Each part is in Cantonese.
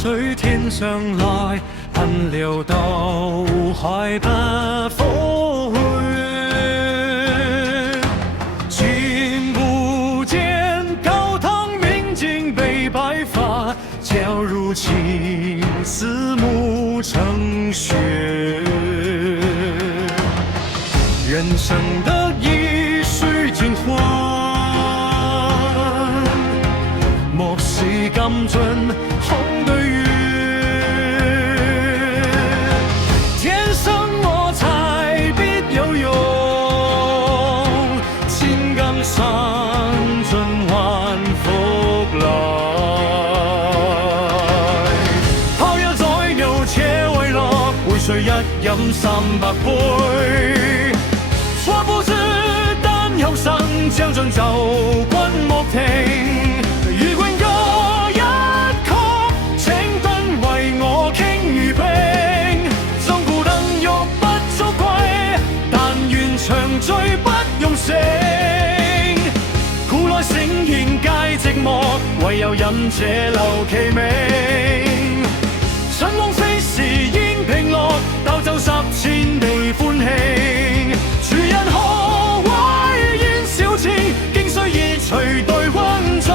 水天上來，噴流到海不復去。君不見高堂明鏡被白髮，矯如青絲暮成雪。人生的意須盡歡，莫使甘盡空對月。天生我材必有用，千金散盡還復來。拋一載牛且為樂，會誰一飲300杯？錯不知但後生將進就君莫停。與君歌一曲，請君為我傾餘冰。縱孤燈玉不足貴，但願長醉不用醒。古來聖賢皆寂寞，唯有飲者留其名。趁浪飛時煙平落，斗酒十千地歡慶。諸人何謂煙小情，經須以隨對溫重。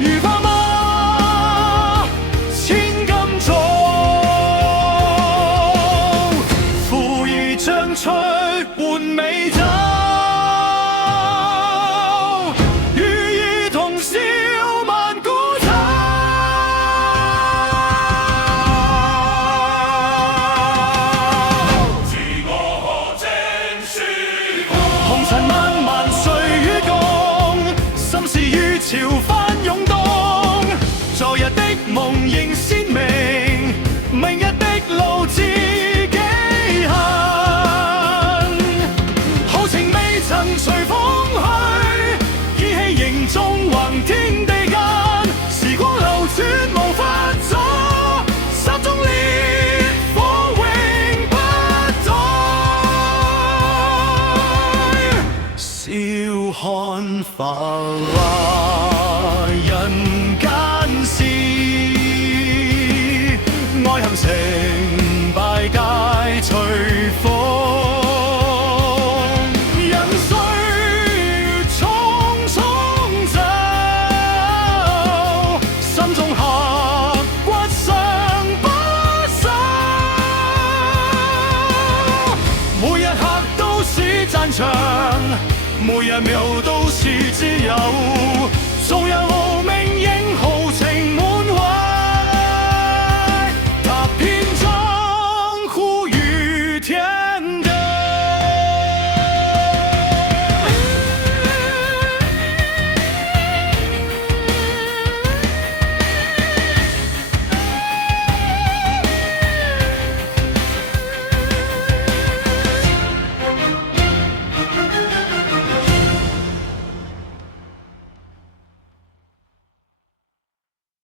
如怕嗎？千金重，負兒將出換美酒。塵漫漫歲月共，心事於潮翻湧動。昨日的夢仍鮮明，明日的路自己行。豪情未曾隨風去，意氣仍縱橫天地間。時光流轉無法阻，心中烈火永不躲。笑看繁華人間事，愛恨成敗皆隨風。人歲月匆匆走，心中刻骨尚不朽。每日客都是讚賞，每日秒都是自由。縱有無名英豪情。